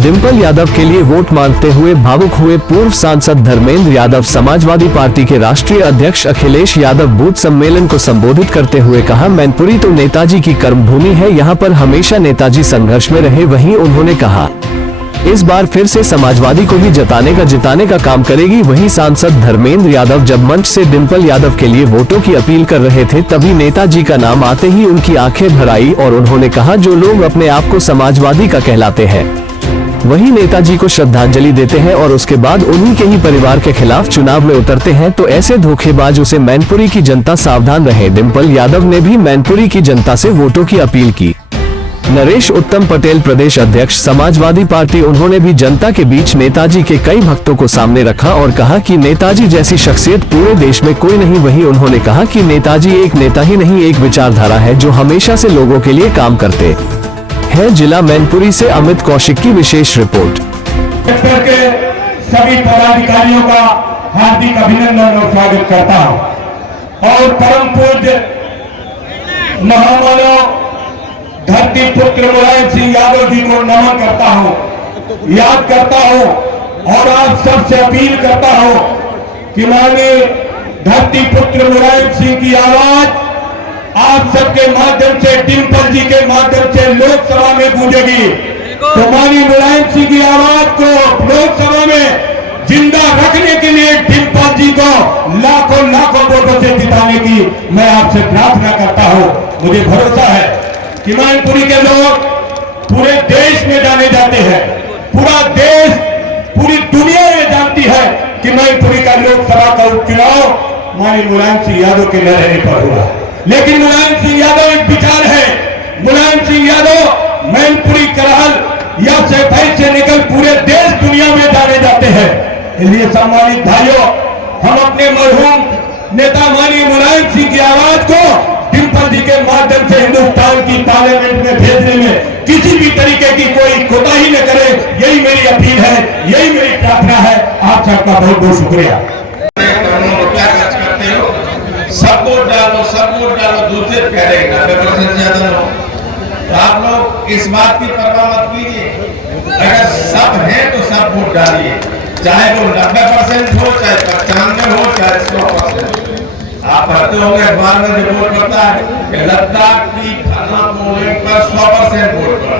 डिम्पल यादव के लिए वोट मांगते हुए भावुक हुए पूर्व सांसद धर्मेंद्र यादव। समाजवादी पार्टी के राष्ट्रीय अध्यक्ष अखिलेश यादव बूथ सम्मेलन को संबोधित करते हुए कहा, मैनपुरी तो नेताजी की कर्मभूमि है, यहाँ पर हमेशा नेताजी संघर्ष में रहे। वहीं उन्होंने कहा, इस बार फिर से समाजवादी को ही जिताने का काम करेगी। वहीं सांसद धर्मेंद्र यादव जब मंच से डिम्पल यादव के लिए वोटों की अपील कर रहे थे, तभी नेताजी का नाम आते ही उनकी आंखें भर आई और उन्होंने कहा, जो लोग अपने आप को समाजवादी का कहलाते हैं वही नेताजी को श्रद्धांजलि देते हैं और उसके बाद उन्हीं के ही परिवार के खिलाफ चुनाव में उतरते हैं, तो ऐसे धोखेबाजों से मैनपुरी की जनता सावधान रहे। डिम्पल यादव ने भी मैनपुरी की जनता से वोटों की अपील की। नरेश उत्तम पटेल प्रदेश अध्यक्ष समाजवादी पार्टी, उन्होंने भी जनता के बीच नेताजी के कई भक्तों को सामने रखा और कहा कि नेताजी जैसी शख्सियत पूरे देश में कोई नहीं। वहीं उन्होंने कहा कि नेताजी एक नेता ही नहीं, एक विचारधारा है जो हमेशा से लोगों के लिए काम करते है। जिला मैनपुरी से अमित कौशिक की विशेष रिपोर्ट। के सभी पदाधिकारियों का हार्दिक अभिनंदन और स्वागत करता हूं और परम पूज्य महामानव धरती पुत्र मुलायम सिंह यादव जी को नमन करता हूं, याद करता हूं और आप सबसे अपील करता हूं कि माननीय धरती पुत्र मुलायम सिंह की आवाज आप सबके माध्यम से, डिम्पल जी के माध्यम से लोकसभा में गूंजेगी। तो माननीय मुलायम सिंह की आवाज को लोकसभा में जिंदा रखने के लिए डिम्पल जी को लाखों वोटों से जिताने की मैं आपसे प्रार्थना करता हूं। मुझे भरोसा है कि मैनपुरी के लोग पूरे देश में जाने जाते हैं, पूरा देश पूरी दुनिया में जानती है कि मैनपुरी का लोकसभा का उपचुनाव माननीय मुलायम सिंह यादव के न रहने पर हुआ। लेकिन मुलायम सिंह यादव एक विचार है। मुलायम सिंह यादव मैनपुरी, करहल या सेफाई से निकल पूरे देश दुनिया में जाने जाते हैं। इसलिए सम्मानित भाइयों, हम अपने मरहूम नेता माननीय मुलायम सिंह की आवाज को डिम्पल जी के माध्यम से हिंदुस्तान की पार्लियामेंट में भेजने में किसी भी तरीके की कोई कोताही न करे, यही मेरी अपील है, यही मेरी प्रार्थना है। आप सबका बहुत बहुत शुक्रिया। सब वोट डालो, दूसरे कह रहे 90% ज्यादा हो, तो आप लोग इस बात की परवाह मत कीजिए। अगर सब है तो सब वोट डालिए, चाहे वो 90% हो, चाहे 95 हो, चाहे 100%। आप पढ़ते होंगे अखबार में जो वोट पड़ता है कि लद्दाख की थाना पोलिंग पर 100% वोट पड़ा,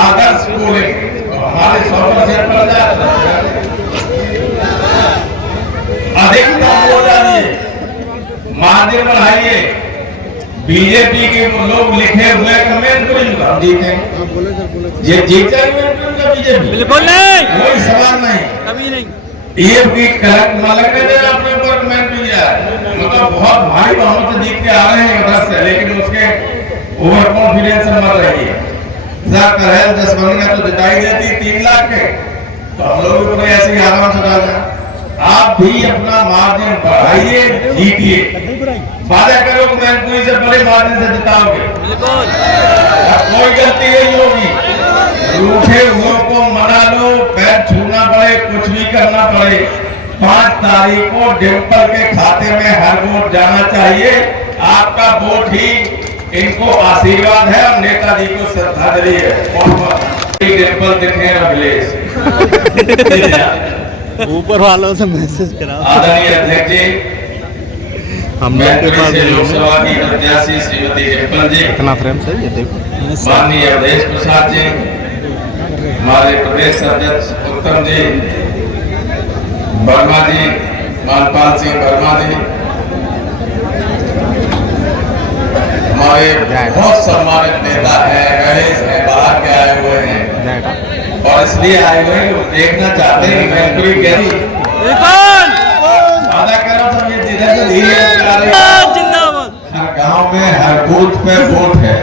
आदर्श पोलिंग हमारे 100% पड़ जाता है। अधिकतम वोट डालिए, मार्जिन बढ़ाइए। बीजेपी के लोग लिखे हुए कमेंट हम जीतेंगे, ये जीता बीजेपी बिल्कुल नहीं, कोई सवाल नहीं, कभी नहीं। ये भी लगने देना अपने ऊपर कमेंट भी दिया, मतलब बहुत भारी बहुमत से जीत के आ रहे हैं उधर से, लेकिन उसके ओवर कॉन्फिडेंस मर रही है। करहल 10 बनेगा तो जिताई देती 3 लाख के, तो हम लोग भी ऐसे ही आराम से डालना। आप भी अपना मार्जिन बढ़ाइए, जीतिए, वादा करो कि मैनपुरी से बड़े मार्जिन से जिताओगे। कोई गलती नहीं होगी, रूठे हुए को मना लो, पैर छूना पड़े, कुछ भी करना पड़े, 5 तारीख को डिम्पल के खाते में हर वोट जाना चाहिए। आपका वोट ही इनको आशीर्वाद है और नेताजी को श्रद्धांजलि है। डिम्पल दिखे अखिलेश ऊपर वालों से मैसेज करा। आदरणीय अध्यक्ष जी, हम लोकसभा की प्रत्याशी श्रीमती डिम्पल जी, कितना फ्रेम सही है देखो, माननीय अवधेश प्रसाद जी, हमारे प्रदेश अध्यक्ष उत्तम जी, वर्मा जी, मालपाल सिंह वर्मा जी, हमारे बहुत सम्मानित नेता हैं, गणेश हैं, बाहर के आए हुए हैं और इसलिए आए हुए हैं, देखना चाहते हैं मैनपुरी कैसी। वादा करो सब ये धीरे हर गांव में हर बूथ पे वोट है।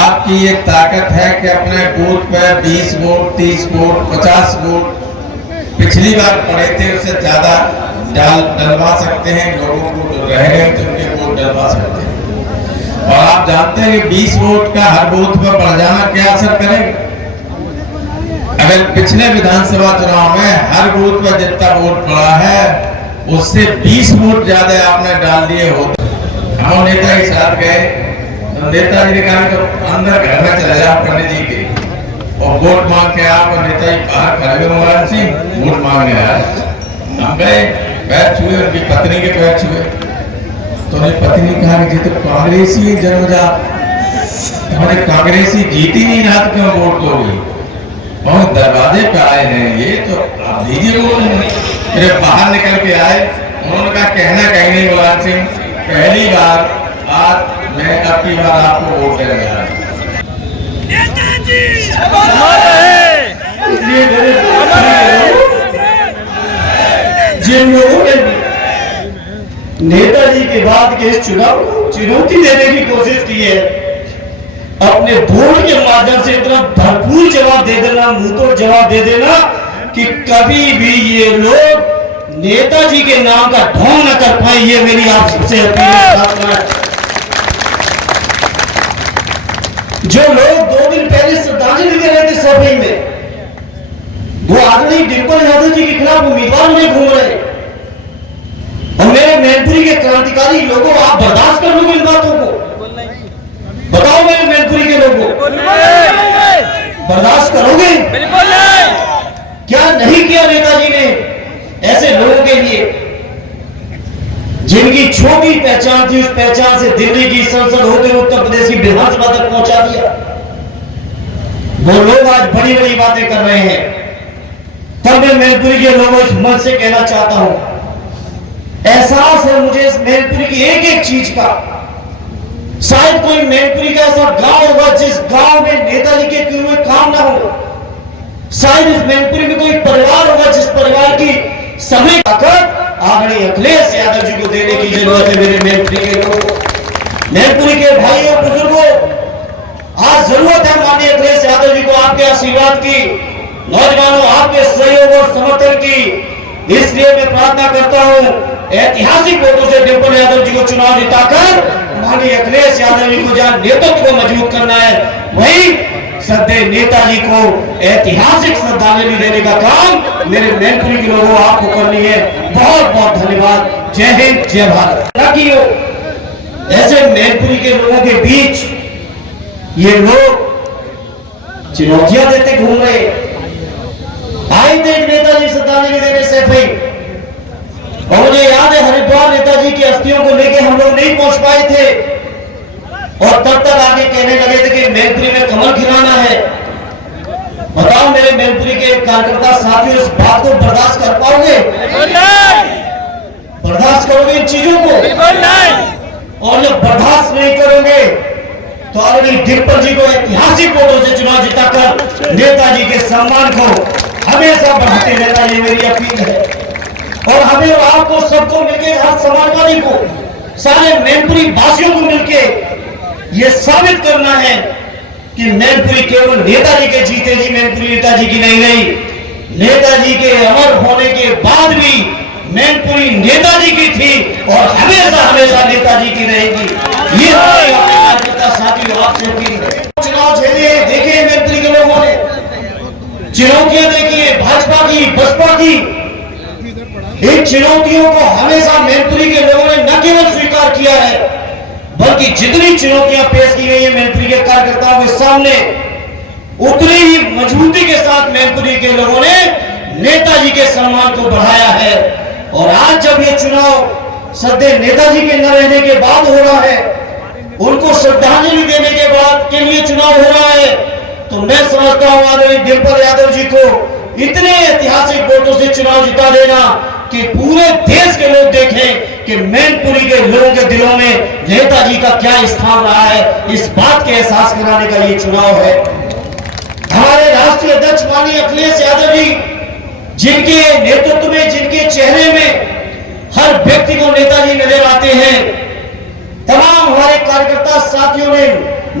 आपकी एक ताकत है कि अपने बूथ पे 20 वोट, 30 वोट, 50 वोट पिछली बार पड़े थे उससे ज्यादा डलवा सकते हैं। लोगों को जो रह गए थे उनके वोट डलवा सकते हैं। और आप जानते हैं कि 20 वोट का हर बूथ पर बढ़ जाना क्या असर करेगा। अगर पिछले विधानसभा चुनाव में हर बूथ पर जितना वोट पड़ा है उससे 20 वोट ज्यादा आपने डाल दिए होते। हम नेता के साथ गए तो नेताजी ने कहा तो अंदर घर में चले जाओ पंडित जी के, और वोट मांग के आप और नेता जी बाहर खड़े हुए वाराणसी वोट मांगने आए। हम गए, पैर छुए, उनकी पत्नी के पैर छुए, तो उन्हें पत्नी कहा कि तो कांग्रेसी जन्मजात, हमारे कांग्रेसी जीती नहीं ना, तो क्यों वोट दोगे? बहुत दरवाजे पे आए हैं ये, तो आप दीजिए वोट। फिर बाहर निकल के आए, उन्होंने कहा कहना कहीं नहीं मुलायम सिंह, पहली बार आज मैं अब की बार आपको वोट देने जा रहा हूं। इसलिए जिन लोगों ने नेताजी के बाद के इस चुनाव को चुनौती देने की कोशिश की है, अपने वोट के माध्यम से इतना भरपूर जवाब दे देना, मुंह तोड़ जवाब दे देना कि कभी भी ये लोग नेताजी के नाम का ढोंग न कर पाए, ये मेरी आप सबसे अपील है। जो लोग 2 दिन पहले श्रद्धांजलि दे रहे थे सभा में, वो आदरणीय डिंपल यादव जी के खिलाफ उम्मीदवार में घूम रहे, और मेरे मैनपुरी के क्रांतिकारी लोगों, आप बर्दाश्त कर लोगे इन बातों को? बताओ मेरे मैनपुरी के लोगों, बर्दाश्त करोगे? बिल्कुल नहीं। क्या नहीं किया नेताजी ने ऐसे लोगों के लिए, जिनकी छोटी पहचान थी, उस पहचान से दिल्ली की संसद होते हुए उत्तर प्रदेश की विधानसभा तक पहुंचा दिया। वो लोग आज बड़ी बड़ी बातें कर रहे हैं, तब मैं मैनपुरी के लोगों इस मंच से कहना चाहता हूं, एहसास है मुझे इस मैनपुरी की एक एक चीज का। शायद कोई मैनपुरी का ऐसा गांव होगा जिस गांव में नेताजी के किए हुए काम ना हो। शायद इस मैनपुरी में कोई परिवार होगा जिस परिवार की समय ताकत आदरणीय अखिलेश यादव जी को देने की जरूरत है। मेरे मैनपुरी के लोगों, मैनपुरी के भाई और बुजुर्गों, आज जरूरत है माननीय अखिलेश यादव जी को आपके आशीर्वाद की, नौजवानों आपके सहयोग और समर्थन की। इसलिए मैं प्रार्थना करता हूं, ऐतिहासिक वोटों से डिंपल यादव जी को चुनाव जिताकर माननीय अखिलेश यादव जी को जहां नेतृत्व को मजबूत करना है, वहीं सदैव नेताजी को ऐतिहासिक श्रद्धांजलि देने का काम मेरे मैनपुरी के लोगों आपको करनी है। बहुत बहुत धन्यवाद। जय हिंद, जय भारत। ऐसे मैनपुरी के लोगों के बीच ये लोग चुनौतियां देते घूम रहे। आए थे नेताजी श्रद्धांजलि देने से भाई, और मुझे याद है हरिद्वार नेताजी की अस्थियों को लेकर हम लोग नहीं पहुंच पाए थे, और तब तक आगे कहने लगे थे कि मैनपुरी में कमल खिलाना है। बताओ मेरे मैनपुरी के कार्यकर्ता साथियों, इस बात को बर्दाश्त कर पाओगे? बर्दाश्त करोगे इन चीजों को? और जब बर्दाश्त नहीं करोगे तो आदरणीय डिंपल जी को ऐतिहासिक वोटों से चुनाव जिताकर नेताजी के सम्मान को हमेशा बढ़ाते रहना, ये मेरी अपील है। और हमें और आपको सबको मिलकर, हर समाजवादी को, सारे मैनपुरी वासियों को मिलकर ये साबित करना है कि मैनपुरी केवल नेताजी के जीते जी मैनपुरी नेताजी की नहीं रही, नेताजी के अमर होने के बाद भी मैनपुरी नेताजी की थी और हमेशा हमेशा नेताजी की रहेगी। ये कार्यकर्ता साथियों आपसे अपील है। चुनाव झेले देखे मैनपुरी के लोगों ने, चुनौतियां देखी है भाजपा की, बसपा की। इन चुनौतियों को हमेशा मैनपुरी के लोगों ने न केवल स्वीकार किया है, बल्कि जितनी चुनौतियां पेश की गई है मैनपुरी के कार्यकर्ताओं के सामने, उतनी ही मजबूती के साथ मैनपुरी के लोगों ने नेताजी के सम्मान को बढ़ाया है। और आज जब ये चुनाव सदैव नेताजी के न रहने के बाद हो रहा है, उनको श्रद्धांजलि देने के बाद के लिए चुनाव हो रहा है, तो मैं समझता हूं आदरणीय डिंपल यादव जी को इतने ऐतिहासिक वोटों से चुनाव जिता देना कि पूरे देश के लोग देखें कि मैनपुरी के लोगों के दिलों में नेताजी का क्या स्थान रहा है। इस बात के एहसास कराने का ये चुनाव है। हमारे राष्ट्रीय अध्यक्ष माननीय अखिलेश यादव जी, जिनके नेतृत्व में, जिनके चेहरे में हर व्यक्ति को नेताजी नजर आते हैं, तमाम हमारे कार्यकर्ता साथियों ने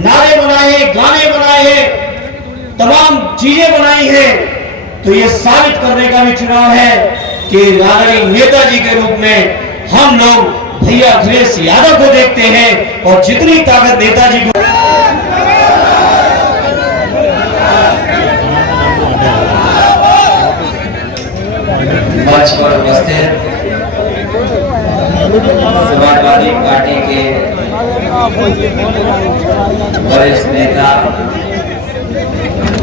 नारे बनाए हैं, गाने बनाए हैं, तमाम चीजें बनाई हैं। तो ये साबित करने का भी चुनाव है कि आदरणीय नेताजी के रूप में हम लोग भैया अखिलेश यादव को देखते हैं, और जितनी ताकत नेताजी को मंच पर उपस्थित समाजवादी पार्टी के वरिष्ठ नेता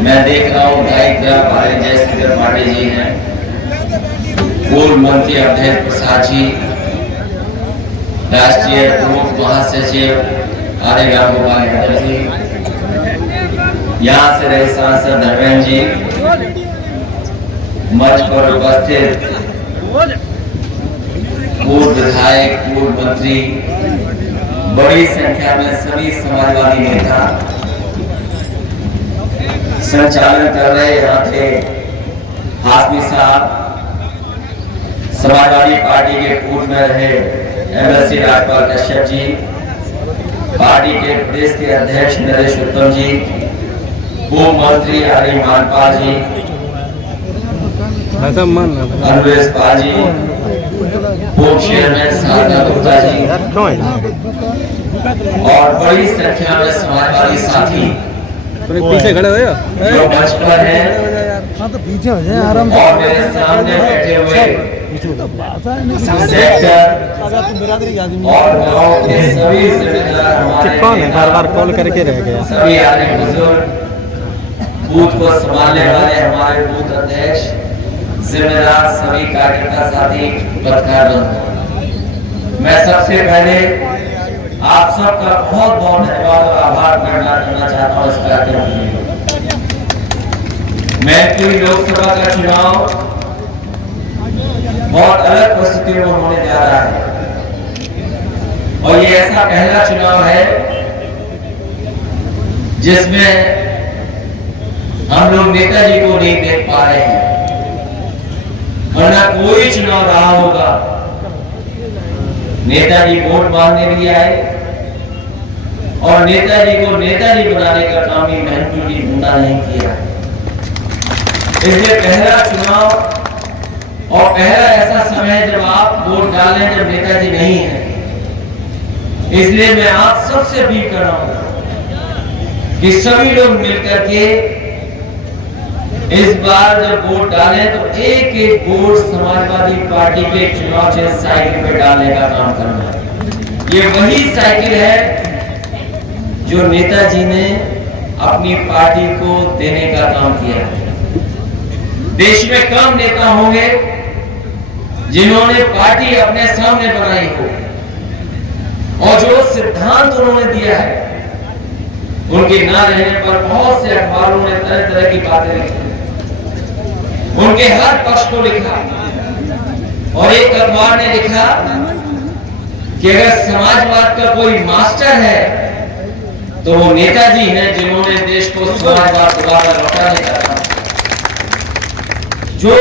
मैं देख रहा हूँ भाई भारत जयश्री पांडे जी हैं, पूर्व मंत्री अवधेश प्रसाद जी, राष्ट्रीय प्रमुख महासचिव आदि रामगोपाल यादव जी, यहाँ से रहे सांसद धर्मेंद्र जी, मंच पर उपस्थित पूर्व विधायक, पूर्व मंत्री, बड़ी संख्या में सभी समाजवादी नेता संचालन कर रहे यहाँ थे हाशमी साहब, समाजवादी पार्टी के पूर्व में रहे एमएलसी राजपाल कश्यप जी, पार्टी के प्रदेश के अध्यक्ष नरेश उत्तम जी, पूर्व मंत्री हरि मानपाल जी, अनुवेश पाल जी, पूर्व चेयरमैन साधना गुप्ता जी और बड़ी संख्या में समाजवादी साथी पीछे खड़े हो जो मंच पर हैं और मेरे सामने बैठे हुए सेक्टर और गांव के सभी जिम्मेदार हमारे कौन है बार बार कॉल करके रह गया, सभी आने बुजुर्ग, बूथ को संभालने वाले हमारे बूथ अध्यक्ष, जिम्मेदार सभी कार्यकर्ता साथी, पत्रकार बंधु, मैं सबसे पहले आप सबका बहुत बहुत धन्यवाद और आभार करना चाहता हूँ इस कार्यक्रम के लिए। मैनपुरी लोकसभा का चुनाव बहुत अलग परिस्थितियों में होने जा रहा है और ये ऐसा पहला चुनाव है जिसमें हम लोग नेताजी को नहीं देख पा रहे हैं, वरना कोई चुनाव रहा होगा नेताजी वोट मांगने भी आए और नेताजी को नेताजी बनाने का काम ही मैनपुरी गुंडा नहीं किया। इसलिए पहला चुनाव और पहला ऐसा समय जब आप वोट डालें जब नेताजी नहीं है, इसलिए मैं आप सबसे अपील कर रहा हूं कि सभी लोग मिलकर के इस बार जब वोट डालें तो एक एक वोट समाजवादी पार्टी के चुनाव चिन्ह साइकिल पे डालने का काम करना है। ये वही साइकिल है जो नेताजी ने अपनी पार्टी को देने का काम किया है। देश में कम नेता होंगे जिन्होंने पार्टी अपने सामने बनाई हो और जो सिद्धांत उन्होंने दिया है, उनके ना रहने पर बहुत से अखबारों ने तरह तरह की बातें लिखी, उनके हर पक्ष को लिखा और एक अखबार ने लिखा कि अगर समाजवाद का कोई मास्टर है तो वो नेताजी हैं, जिन्होंने देश को समाजवाद दोबारा लौटाने का काम। जो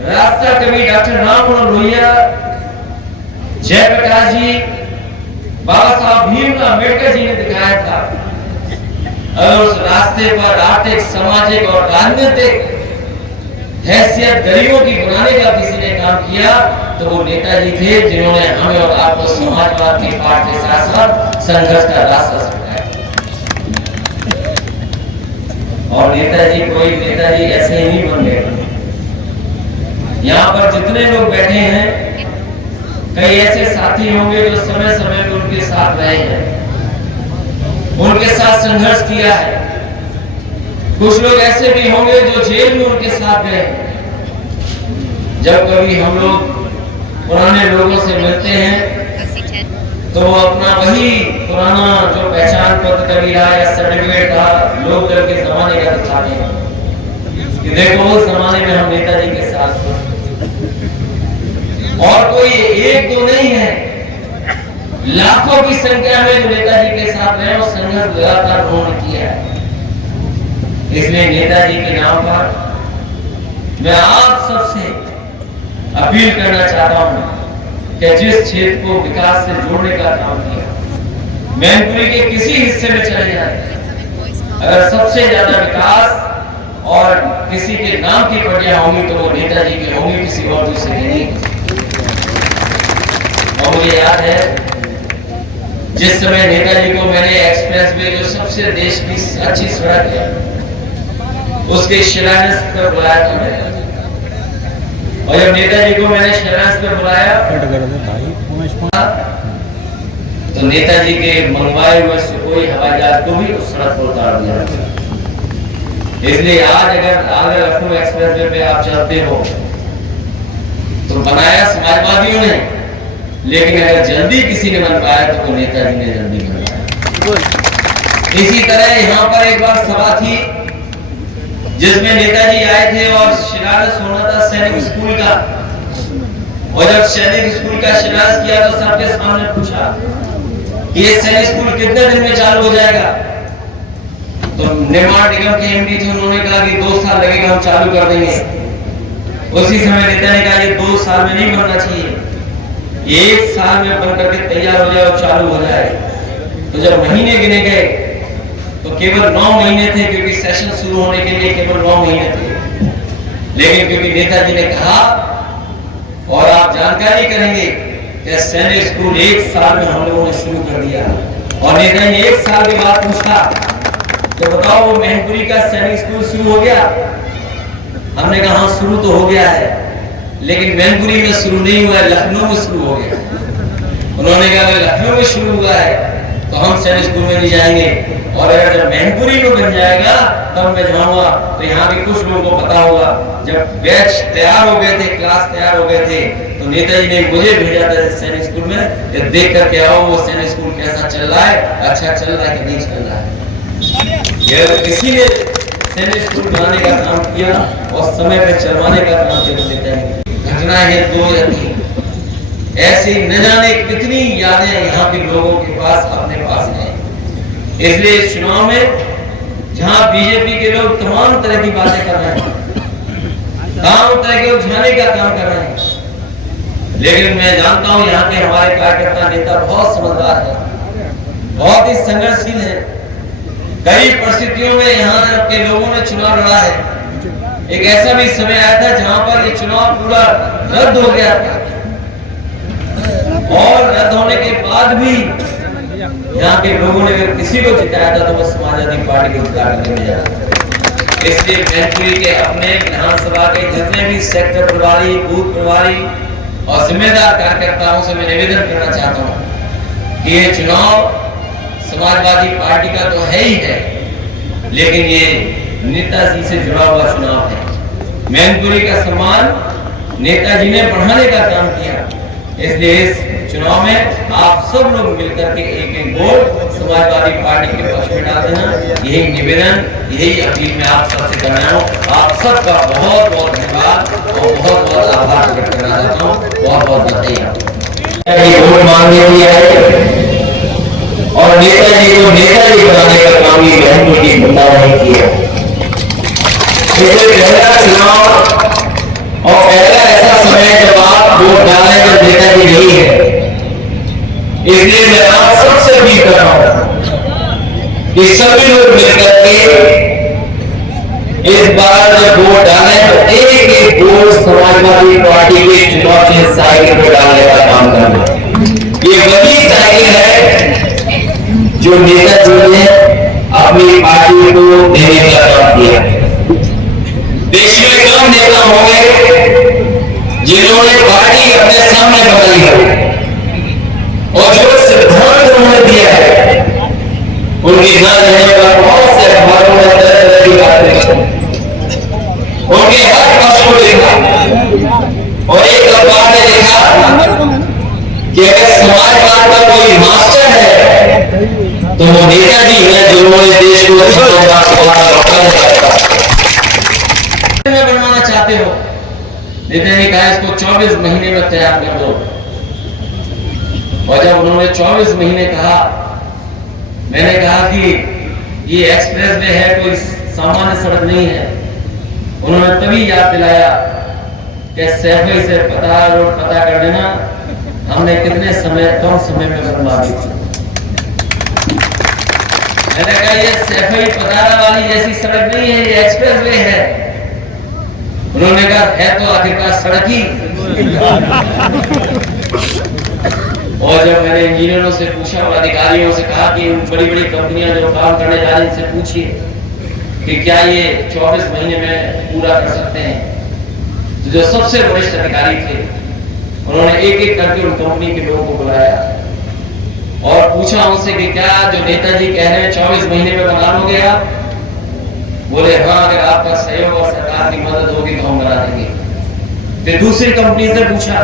रास्ता कवि डॉक्टर राममनोहर लोहिया, जयप्रकाश जी, बाबा साहब भीमराव अम्बेडकर जी ने दिखाया था, अगर उस रास्ते पर आर्थिक, सामाजिक और राजनीतिक हैसियत गरीबों की बनाने का किसी ने काम किया तो वो नेताजी थे, जिन्होंने हमें और आपको समाजवाद की पार्टी के साथ साथ संघर्ष का रास्ता सिखाया। और नेताजी कोई नेताजी ऐसे ही नहीं बन गए। यहाँ पर जितने लोग बैठे हैं, कई ऐसे साथी होंगे जो समय समय में उनके साथ रहे हैं, उनके साथ संघर्ष किया है। कुछ लोग ऐसे भी होंगे जो जेल में उनके साथ गए। जब कभी हम लोग पुराने लोगों से मिलते हैं तो वो अपना वही पुराना जो पहचान पत्र कभी रहा या सर्टिफिकेट था लोक दल के जमाने का दिखाते हैं कि देखो उस जमाने में हम नेताजी के साथ थे। और कोई एक दो नहीं है, लाखों की संख्या में जो नेताजी के साथ रहे और संघर्ष लगातार उन्होंने किया है। इसलिए नेताजी के नाम पर मैं आप सबसे अपील करना चाहता हूं कि जिस क्षेत्र को विकास से जोड़ने का काम किया, मैनपुरी के किसी हिस्से में चले जाए, अगर सबसे ज्यादा विकास और किसी के नाम की पटियां होंगी तो वो नेताजी की होंगी, किसी और दूसरे की नहीं। और मुझे याद है जिस समय नेताजी को मैंने एक्सप्रेस वे जो सबसे देश की अच्छी सड़क है उसके शिलान्यास पर बुलाया था मैंने, और जब नेताजी को मैंने शिलान्यास पर बुलाया तो नेताजी के मंगवाए हुए सुखोई हवाई जहाज को भी उस सड़क पर उतार दिया। इसलिए आज अगर आगरा लखनऊ एक्सप्रेस वे पे आप चलते हो तो बनाया समाजवादियों ने, लेकिन अगर जल्दी किसी ने बन पाया तो नेताजी ने जल्दी बनाया। इसी तरह यहाँ पर एक बार सभा थी जिसमें नेताजी आए थे और शिलान्यास होना था सैनिक स्कूल का, और जब सैनिक स्कूल का शिलान्यास किया तो सबके सामने पूछा कि ये सैनिक स्कूल कितने दिन में चालू हो जाएगा। तो निर्माण निगम के एमडी थे, उन्होंने कहा कि 2 साल लगेगा, हम चालू कर देंगे। उसी समय नेता ने कहा ये 2 साल में नहीं बनना चाहिए, 1 साल में बन करके तैयार हो जाए और चालू हो जाए। तो जब महीने गिने गए तो केवल 9 महीने थे, क्योंकि सेशन शुरू होने के लिए केवल 9 महीने थे। लेकिन क्योंकि नेताजी ने कहा, और आप जानकारी करेंगे कि सैनिक स्कूल 1 साल में हम लोगों ने शुरू कर दिया। और नेताजी ने 1 साल के बाद पूछा तो बताओ वो मैनपुरी का सैनिक स्कूल शुरू हो गया? हमने कहा हाँ शुरू तो हो गया है, लेकिन मैनपुरी में शुरू नहीं हुआ है, लखनऊ में शुरू हो गया। उन्होंने कहा अगर लखनऊ में शुरू हुआ है तो हम सैनिक स्कूल में नहीं जाएंगे, और अगर जब मैनपुरी में बन जाएगा तब मैं जाऊंगा। तो यहाँ भी कुछ लोगों को पता होगा, जब बैच तैयार हो गए थे, क्लास तैयार हो गए थे, तो नेताजी ने मुझे भेजा था सैनिक स्कूल में कि देख करके आओ वो सैनिक स्कूल कैसा चल रहा है, अच्छा चल रहा है कि नहीं चल रहा है। किसी ने सैनिक स्कूल बनाने का काम किया और समय पर चलवाने का काम किया। घटना है 2 या 3 ऐसी न जाने कितनी यादें यहाँ के लोगों के पास अपने पास हैं। इसलिए इस चुनाव में जहाँ बीजेपी के लोग तमाम तरह की बातें कर रहे हैं, तमाम तरह के उठाने का काम कर रहे हैं, लेकिन मैं जानता हूँ यहाँ के हमारे कार्यकर्ता नेता बहुत समझदार है, बहुत ही संघर्षशील है। कई परिस्थितियों में यहाँ के लोगों ने चुनाव लड़ा है। एक ऐसा भी समय आया था जहाँ पर ये चुनाव पूरा रद्द हो गया था, और रद्द होने के बाद भी यहाँ के लोगों ने अगर किसी को जिताया था तो वो समाजवादी पार्टी को जिता कर दिया। इसलिए मैनपुरी के अपने विधानसभा के जितने भी सेक्टर प्रभारी, बूथ प्रभारी और जिम्मेदार कार्यकर्ताओं से मैं निवेदन करना चाहता हूँ कि ये चुनाव समाजवादी पार्टी का तो है ही है, लेकिन ये नेताजी से जुड़ा हुआ चुनाव है। मैनपुरी का सम्मान नेताजी ने बढ़ाने का काम किया, इसलिए इस चुनाव में आप सब लोग मिलकर के एक वोट समाजवादी पार्टी के पक्ष में डाल देना। यही निवेदन, यही अपील मैं आप सबसे कर रहा हूँ। आप सबका बहुत बहुत धन्यवाद और बहुत बहुत आभार व्यक्त करना चाहता हूँ। बहुत बहुत बधाई। वोट मांगने के लिए आए और नेताजी को नेताजी बनाने का काम ये मैनपुरी की जनता ने किया। पहला चुनाव और पहला ऐसा समय जब आप वोट डालने का नेताजी नहीं है, इसलिए मैं आप सबसे भी कर रहा हूं कि सभी लोग मिलकर के इस बार जब वोट डालें तो एक एक वोट समाजवादी पार्टी के चुनाव से साइकिल पर डालने का काम करना। ये वही साइकिल है जो नेताजी ने अपनी पार्टी को देने का काम किया। देश में कम नेता होंगे जिन्होंने पार्टी अपने सामने बनाई है और जो सिद्धांत उन्होंने दिया है, उनकी न रहने पर बहुत से अखबारों में तरह की बातें, उनके हर पक्ष को देखा और एक अखबार ने लिखा कि अगर समाजवाद का कोई मास्टर है तो वो नेताजी है, जिन्होंने देश को बनवाना चाहते हो। नेता ने कहा इसको 24 महीने में तैयार कर दो, और जब उन्होंने 24 महीने कहा, मैंने कहा कि ये एक्सप्रेस वे है, कोई सामान्य सड़क नहीं है। उन्होंने तभी याद दिलाया कि सैफई से रोड पता कर देना, हमने कितने कम समय में बनवा दी थी। मैंने कहा ये सैफई पतारा वाली जैसी सड़क नहीं है, ये एक्सप्रेस वे है। उन्होंने कहा है तो आखिरकार सड़क ही। और जब मैंने इंजीनियरों से पूछा और अधिकारियों से कहा कि बड़ी बड़ी कंपनियां जो काम करने जा रही हैं इनसे पूछिए कि क्या ये 24 महीने में पूरा कर सकते हैं, तो जो सबसे वरिष्ठ अधिकारी थे उन्होंने एक एक करके उन कंपनी के लोगों को बुलाया और पूछा उनसे कि क्या जो नेताजी कह रहे हैं 24 महीने में बना लोगे आप? बोले हाँ, अगर आपका सहयोग और सरकार की मदद होगी तो हम बना देंगे। फिर दूसरी कंपनी से पूछा,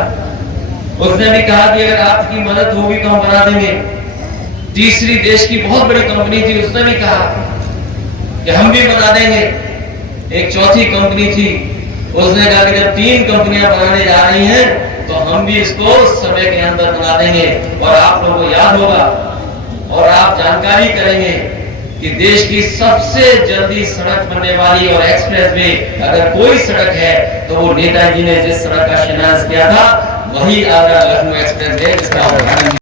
उसने भी कहा कि अगर आपकी मदद होगी तो हम बना देंगे। तीसरी देश की बहुत बड़ी कंपनी थी, उसने भी कहा कि हम भी बना देंगे। एक चौथी कंपनी थी, उसने कहा कि जब 3 कंपनियां बनाने जा रही हैं तो हम भी इसको समय के अंदर बना देंगे। और आप लोगों को याद होगा और आप जानकारी करेंगे कि देश की सबसे जल्दी सड़क बनने वाली और एक्सप्रेस वे अगर कोई सड़क है तो वो नेताजी ने जिस सड़क का शिलान्यास किया था वही आगरा लखनऊ एक्सप्रेस वे, जिसका उद्घाटन